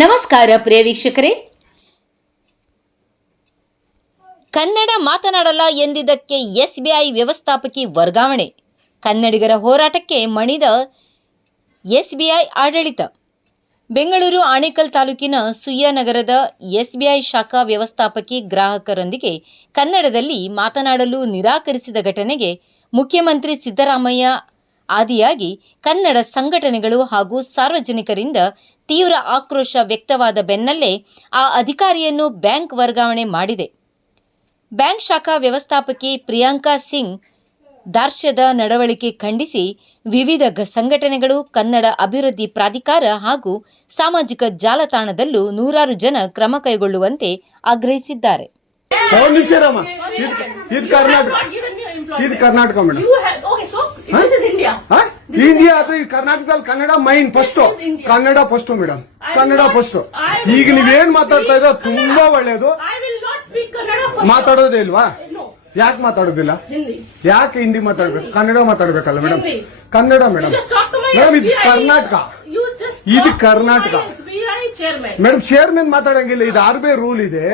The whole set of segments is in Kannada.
ನಮಸ್ಕಾರ ಪ್ರಿಯ ವೀಕ್ಷಕರೇ. ಕನ್ನಡ ಮಾತನಾಡಲ್ಲ ಎಂದಿದ್ದಕ್ಕೆ ಎಸ್ಬಿಐ ವ್ಯವಸ್ಥಾಪಕಿ ವರ್ಗಾವಣೆ. ಕನ್ನಡಿಗರ ಹೋರಾಟಕ್ಕೆ ಮಣಿದ ಎಸ್ಬಿಐ ಆಡಳಿತ. ಬೆಂಗಳೂರು ಆನೇಕಲ್ ತಾಲೂಕಿನ ಸುಯ್ಯನಗರದ ಎಸ್ಬಿಐ ಶಾಖಾ ವ್ಯವಸ್ಥಾಪಕಿ ಗ್ರಾಹಕರೊಂದಿಗೆ ಕನ್ನಡದಲ್ಲಿ ಮಾತನಾಡಲು ನಿರಾಕರಿಸಿದ ಘಟನೆಗೆ ಮುಖ್ಯಮಂತ್ರಿ ಸಿದ್ದರಾಮಯ್ಯ ಆದಿಯಾಗಿ ಕನ್ನಡ ಸಂಘಟನೆಗಳು ಹಾಗೂ ಸಾರ್ವಜನಿಕರಿಂದ ತೀವ್ರ ಆಕ್ರೋಶ ವ್ಯಕ್ತವಾದ ಬೆನ್ನಲ್ಲೇ ಆ ಅಧಿಕಾರಿಯನ್ನು ಬ್ಯಾಂಕ್ ವರ್ಗಾವಣೆ ಮಾಡಿದೆ. ಬ್ಯಾಂಕ್ ಶಾಖಾ ವ್ಯವಸ್ಥಾಪಕಿ ಪ್ರಿಯಾಂಕಾ ಸಿಂಗ್ ದಾರ್ಷ್ಯದ ನಡವಳಿಕೆ ಖಂಡಿಸಿ ವಿವಿಧ ಸಂಘಟನೆಗಳು, ಕನ್ನಡ ಅಭಿವೃದ್ಧಿ ಪ್ರಾಧಿಕಾರ ಹಾಗೂ ಸಾಮಾಜಿಕ ಜಾಲತಾಣದಲ್ಲೂ ನೂರಾರು ಜನ ಕ್ರಮ ಕೈಗೊಳ್ಳುವಂತೆ ಆಗ್ರಹಿಸಿದ್ದಾರೆ. ಇದು ಕರ್ನಾಟಕ ಮೇಡಮ್. ಇಂಡಿಯಾ ಅದು ಕರ್ನಾಟಕದಲ್ಲಿ Kannada main first, Kannada first madam, Kannada first. ಈಗ ನೀವೇನ್ ಮಾತಾಡ್ತಾ ಇರೋ ತುಂಬಾ ಒಳ್ಳೇದು. ಮಾತಾಡೋದೇ ಇಲ್ವಾ? ಯಾಕೆ ಮಾತಾಡೋದಿಲ್ಲ? ಯಾಕೆ ಹಿಂದಿ ಮಾತಾಡ್ಬೇಕು? ಕನ್ನಡ ಮಾತಾಡ್ಬೇಕಲ್ಲ ಮೇಡಮ್. ಕನ್ನಡ ಮೇಡಮ್. ಮೇಡಮ್ ಇದು ಕರ್ನಾಟಕ, ಇದು ಕರ್ನಾಟಕ ಮೇಡಮ್. ಚೇರ್ಮನ್ ಮಾತಾಡಂಗಿಲ್ಲ, ಇದು RBI ರೂಲ್ ಇದೆ.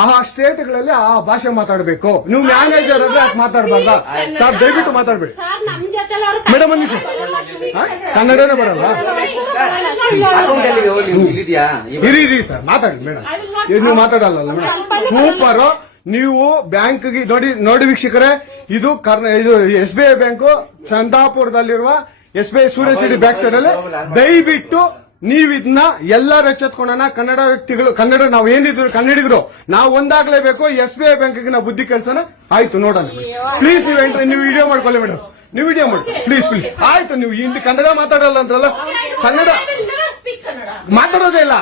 ಆ ಸ್ಟೇಟ್ ಗಳಲ್ಲಿ ಆ ಭಾಷೆ ಮಾತಾಡಬೇಕು. ನೀವು ಮ್ಯಾನೇಜರ್ ಅಂದ್ರೆ ಯಾಕೆ ಮಾತಾಡಬಾರ್ದ? ಸರ್ ದಯವಿಟ್ಟು ಮಾತಾಡ್ಬೇಡಿ ಮೇಡಮ್. ಒಂದು ನಿಮಿಷ, ಕನ್ನಡನೇ ಬರಲ್ಲ. ಇರಿ ಸರ್, ಮಾತಾಡಿ ಮೇಡಮ್. ನೀವು ಮಾತಾಡಲ್ಲ ಮೇಡಮ್. ಸೂಪರ್. ನೀವು ಬ್ಯಾಂಕ್ಗೆ ನೋಡಿ ವೀಕ್ಷಕರೇ, ಇದು SBI ಬ್ಯಾಂಕು ಚಂದಾಪುರದಲ್ಲಿರುವ SBI ಸೂರ್ಯ ಸಿಟಿ ಬ್ಯಾಕ್ ಸೈಡ್ ಅಲ್ಲಿ. ದಯವಿಟ್ಟು ನೀವು ಇದನ್ನ ಎಲ್ಲರೂ ಎಚ್ಚೆತ್ಕೊಳ್ಳೋಣ. ಕನ್ನಡ ವ್ಯಕ್ತಿಗಳು, ಕನ್ನಡ ನಾವು ಏನಿದ್ರು ಕನ್ನಡಿಗರು ನಾವು ಒಂದಾಗ್ಲೇಬೇಕು. SBI ಬ್ಯಾಂಕ್ಗೆ ನಾವು ಬುದ್ಧಿ ಕಲ್ಸೋಣ. ಆಯ್ತು, ನೋಡೋಣ ಪ್ಲೀಸ್. ನೀವು ವಿಡಿಯೋ ಮಾಡ್ಕೊಳ್ಳಿ ಮೇಡಮ್, ನೀವು ವಿಡಿಯೋ ಮಾಡಿ ಪ್ಲೀಸ್. ಆಯ್ತು, ನೀವು ಹಿಂದಿ ಕನ್ನಡ ಮಾತಾಡಲ್ಲ ಅಂದ್ರಲ್ಲ, ಕನ್ನಡ ಮಾತಾಡೋದೇ ಇಲ್ಲ.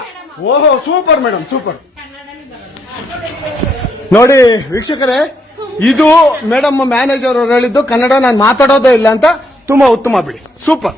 ಓಹೋ, ಸೂಪರ್ ಮೇಡಮ್, ಸೂಪರ್. ನೋಡಿ ವೀಕ್ಷಕರೇ, ಇದು ಮೇಡಮ್ ಮ್ಯಾನೇಜರ್ ಅವರು ಹೇಳಿದ್ದು ಕನ್ನಡ ನಾನು ಮಾತಾಡೋದೇ ಇಲ್ಲ ಅಂತ. ತುಂಬಾ ಉತ್ತಮ ಬಿಡಿ, ಸೂಪರ್.